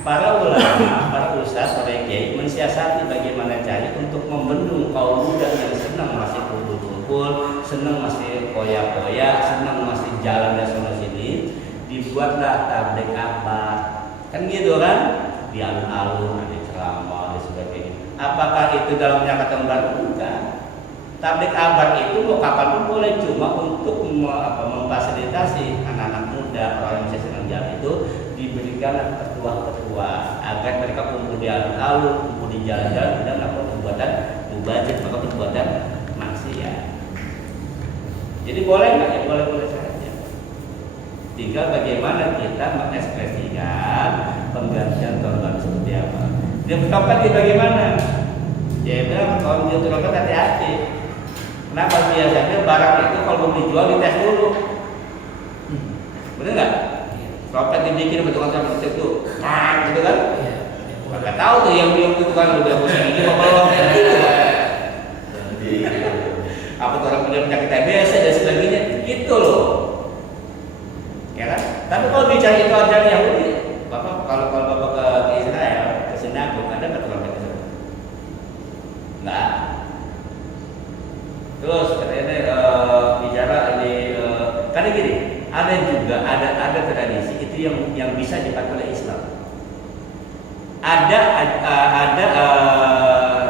para ulama, para ustaz, para kiai mensiasati bagaimana cara untuk membendung kaum muda yang senang masih kumpul-kumpul, senang masih koya-koya, senang masih jalan dan sana sini. Dibuatlah tabligh akbar, kan gitu kan? Di alun-alun ada ceramah dan sebagainya. Apakah itu dalam jangka tahun baru? Enggak. Tabligh akbar itu mau kapanpun boleh, cuma untuk memfasilitasi anak-anak muda, orang yang masih senang jalan itu diberikan ketua-ketua agar mereka kumpul di alun-alun, kumpul di jalan-jalan, tidak melakukan perbuatan mubazir, maka perbuatan maksiat. Jadi boleh nggak? Ya boleh-boleh saja. Tinggal bagaimana kita mengekspresikan penggantian tahun baru seperti apa. Dia bertobat bagaimana? Dia bilang kalau dia bertobat hati-hati. Kenapa? Biasanya barang itu kalau mau dijual dites dulu. Benar nggak? Propet dibikin betul kan seperti itu, gitu kan? Nggak tahu tuh yang itu kan udah pusing ini apa belum? Apa tuh orang punya penyakit TBC dan sebagainya, gitu loh. Ya kan? Tapi kalau bicara itu ajaran Yahudi, bapak kalau bapak ke Israel, ke sinagog, ada nggak trompet itu? Nggak. Terus katanya bicara ini, karena gini. Ada juga ada tradisi itu yang bisa dipakai oleh Islam. Ada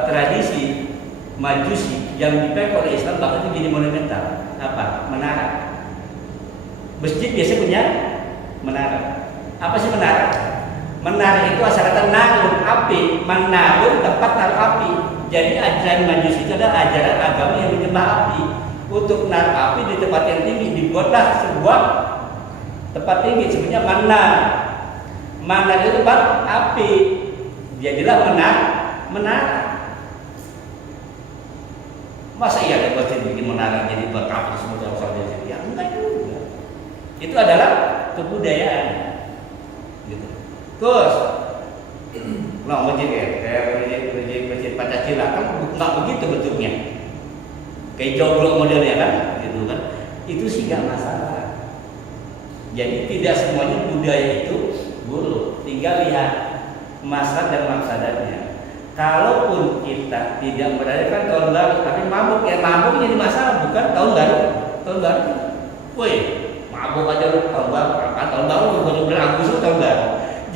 tradisi Majusi yang dipakai oleh Islam bahkan itu jadi monumental. Apa? Menara. Masjid biasa punya menara. Apa sih menara? Menara itu asal kata narun api, menarun tempat naruh api. Jadi ajaran Majusi itu adalah ajaran agama yang menyembah api. Untuk naruh api di tempat yang tinggi dibuatlah sebuah tempat tinggi sebenarnya mana itu tempat api, jadilah menara. Masa iya ada buat bikin menara jadi buat api semua orang saja? Ya enggak juga. Itu adalah kebudayaan, gitu. Terus masjid Pancasila kan nggak begitu bentuknya. Kayak joglo modelnya kan, gitu kan? Itu sih nggak masalah. Jadi tidak semuanya budaya itu buruk. Tinggal lihat masa dan maksadannya. Kalaupun kita tidak merayakan tahun baru, tapi mabuk jadi masalah, bukan tahun baru. Tahun baru, woi, mabuk aja lu tahun baru. Tahun baru bukan bulan Agustus tahun baru.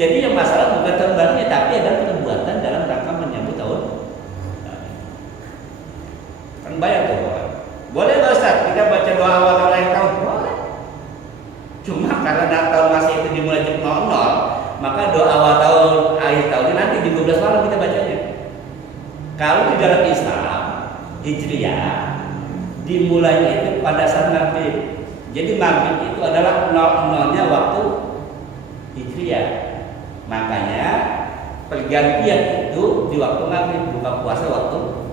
Jadi yang masalah bukan tahun barunya, tapi ada perbuatan dalam rangka menyambut tahun. Kan bayar tuh orang. Boleh nggak Ustaz? Kita baca doa awal tahun akhir tahun? Boleh. Cuma karena tahun masih itu dimulai jam 00, maka doa awal tahun akhir tahun nanti di 12 malam kita bacanya. Kalau di dalam Islam Hijriyah dimulainya itu pada saat maghrib. Jadi maghrib itu adalah 00-nya waktu Hijriyah. Makanya pergantian itu di waktu maghrib, buka puasa waktu.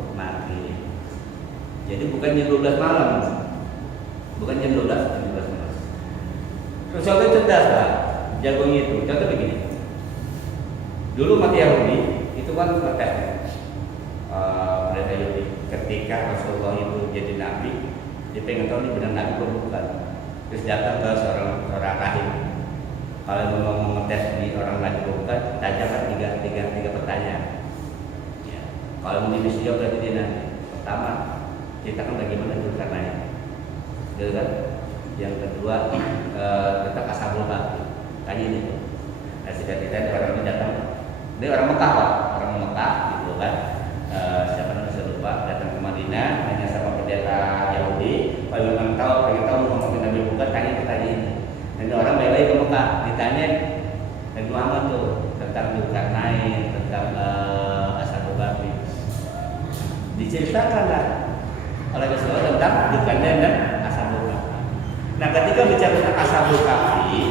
Jadi bukan jam 12 malam, bukan jam 12 malam. Terus contoh cerdas lah, jagonya itu. Contoh begini, dulu umat Yahudi itu kan protes, mereka Yahudi ketika Rasulullah itu jadi nabi, dia pengen tahu ini benar nabi atau bukan. Terus datang ke seorang rahib, kalau mau mengetes di orang nabi atau bukan, tanyakan tiga pertanyaan. Ya. Kalau mau dijawab berarti dia nabi. Pertama, kita kan bagaimana dulu karenanya, gitu kan? Yang kedua kita kasabul kahfi, tanya ini tuh. Nah, kita orang ini datang, ini orang Mekah Pak, orang Mekah gitu kan? Siapa namanya saya lupa, datang ke Madinah, tanya sama pendeta Yahudi, kalau memang pengen tahu ngomongin Nabi bukan, tanya ini. Dan orang balik lagi ke Mekah, ditanya Nabi Muhammad tuh tentang Dzulkarnain, tentang Ashabul Kahfi, diceritakan lah oleh Rasulullah tentang Dzulkarnain dan Ashabul Kahfi. Nah, ketika bicara tentang Ashabul Kahfi,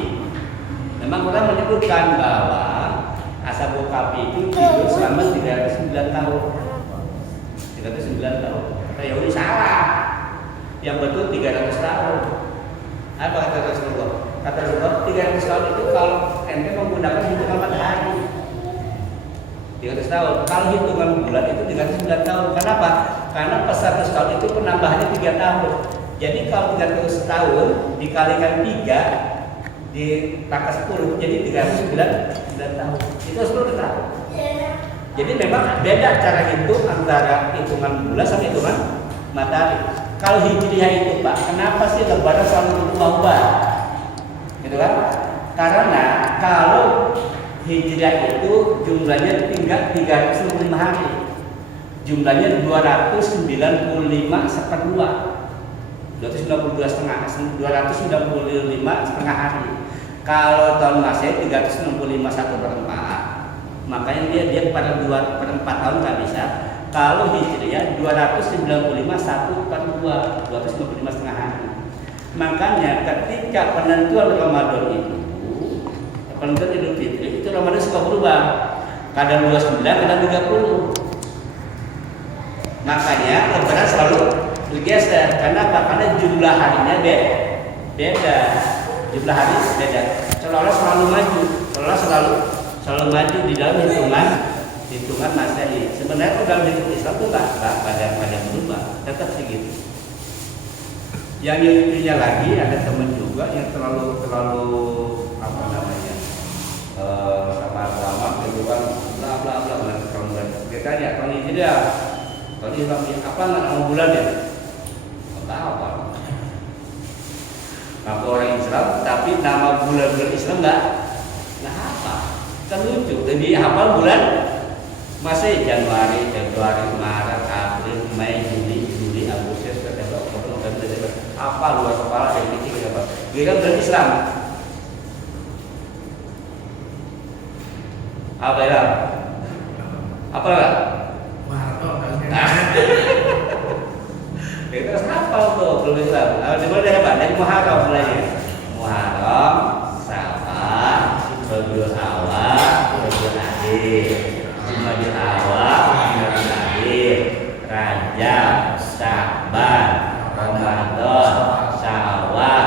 memang orang menyebutkan bahwa Ashabul Kahfi itu hidup selama 309 tahun. 309 tahun. Kata Yahudi salah. Yang betul 300 tahun. Apa kata Rasulullah? Kata Rasulullah 300 tahun itu kalau ente menggunakan hitungan matahari. 300 tahun. Kalau hitungan bulan itu 309 tahun. Kenapa? Karena per 100 tahun itu penambahannya 3 tahun. Jadi kalau 300 tahun dikalikan 3 di pangkat 10 jadi 309 tahun. Itu Jadi memang beda cara hitung antara hitungan bulan sama hitungan matahari. Kalau hijriah itu Pak, kenapa sih lebaran selalu berubah-ubah? Gitu kan? Karena kalau hijriah itu jumlahnya tinggal 365 hari. Jumlahnya 295 seperempat. 295 setengah hari. Kalau tahun Masehi 365 1/4. Makanya dia pada 2/4 tahun nggak bisa. Kalau Hijriah 295 1/2, 255 setengah hari. Makanya ketika penentuan Ramadan itu, penentuan Idul Fitri itu Ramadan suka berubah. Kadang 29, kadang 30. Makanya Lebaran selalu bergeser. Karena apa? Karena jumlah harinya beda. Jumlah hari beda. Seolah-olah selalu maju. Selalu maju di dalam hitungan Masehi. Sebenarnya dalam hitungan Islam itu nggak ada berubah, tetap segitu. Yang intinya lagi ada teman juga yang terlalu apa namanya sama agama gitu kan, bla bla bla bla. Kita ya tahun ini dia tahun Islam apa nama bulan ya? Nggak apa. Nama orang Islam, tapi nama bulan Islam nggak apa. Kan lucu. Jadi hafal bulan masih Januari, Februari, Maret, April, Mei, Juli, Agustus, September, Oktober, November, Desember. Apa luar kepala dari kecil apa? Dia kan bulan Islam. Apa ya? Apa lah? Kita harus hafal tuh bulan Islam. Dimulai dari apa? Dari Muharram mulainya. Muharram, Safar, Rabiul Awal, Rabiul Akhir, Jumadil Awal, Jumadil Akhir, Rajab, Sya'ban, Ramadan, Syawal,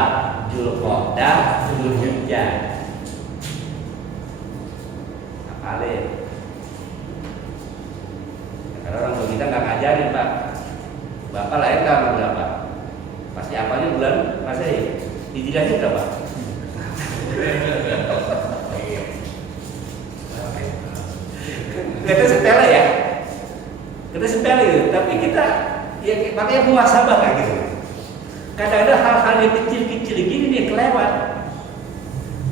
Dzulqa'dah, Dzulhijjah. Hafalin. Karena orang tua kita nggak ngajarin Pak. Bapak lahir tahun berapa? Pasti apanya bulan Masehi. Hijriahnya berapa? Kita sepele ya, kita sepele gitu. Tapi kita ya makanya muhasabah kayak gitu. Kadang-kadang hal-hal yang kecil-kecil gini nih kelewat.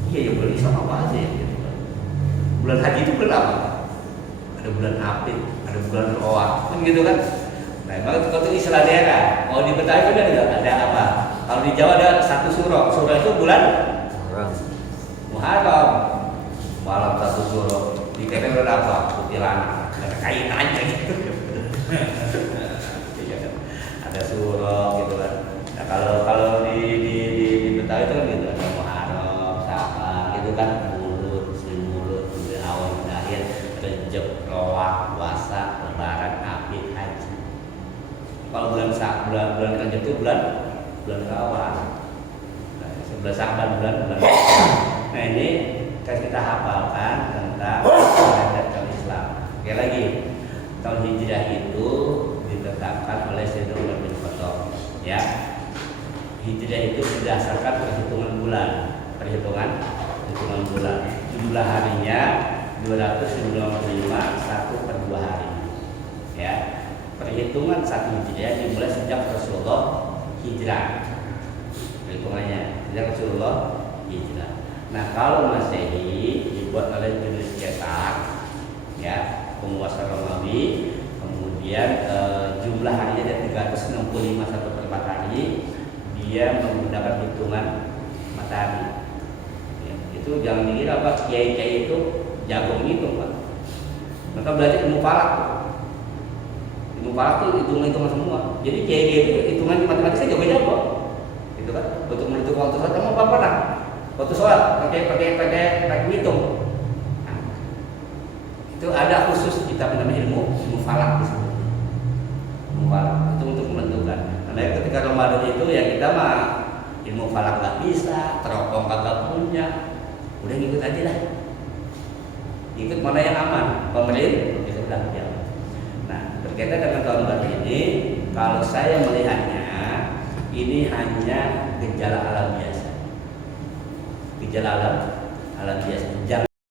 Iya ya bulan Islam apa aja ya, gitu. Bulan haji itu bulan apa? Ada bulan Apil, ada bulan Roa, kan gitu kan? Nah, kalau itu istilah daerah. Kalau di Betawi kan ada apa? Kalau di Jawa ada satu suro. Suro itu bulan Muharram. Malam satu suro. Di kene udah apa? Kuntilanak. Ada kain aja gitu. Ada suro gitu kan. Nah, kalau di Betawi itu kan gitu ada Muharram, Safar gitu kan. Mulut, kemudian awal dan akhir, Rejab, Roah, Puasa, Lebaran, Apil, Haji. Kalau bulan Rajab itu bulan Syawal. Nah, 11 Sya'ban bulan. Nah, ini kita hafalkan tentang kalender Islam. Oke lagi, tahun Hijriah itu ditetapkan oleh Sayyidina Umar bin Khattab. Ya, Hijriah itu berdasarkan perhitungan bulan. Jumlah harinya 295 1/2 hari. Ya. Perhitungan satu Hijriah dimulai sejak Rasulullah hijrah. Perhitungannya sejak Rasulullah hijrah. Nah, kalau Masehi dibuat oleh Julius Caesar, ya, penguasa Romawi, kemudian jumlah harinya ada 365 1/4 hari. Dia menggunakan hitungan matahari. Ya, itu jangan dikira apa kiai-kiai itu jago ngitung, Pak. Maka belajar ilmu falak. Ilmu falak itu hitung-hitungan semua. Jadi kiai itu hitungan matematiknya jago-jago. Gitu kan? Untuk menentukan waktu sholat, kamu apa pernah? Waktu sholat pakai hitung. Nah, itu ada khusus kita namanya ilmu falak di situ. Ilmu falak itu untuk menentukan. Karena ketika Ramadan itu ya kita mah ilmu falak nggak bisa, teropong kagak punya. Udah ngikut aja lah. Ikut mana yang aman, pemerintah itu udah ya. Berkaitan dengan tahun baru ini, kalau saya melihatnya ini hanya gejala alam biasa. Gejala alam biasa.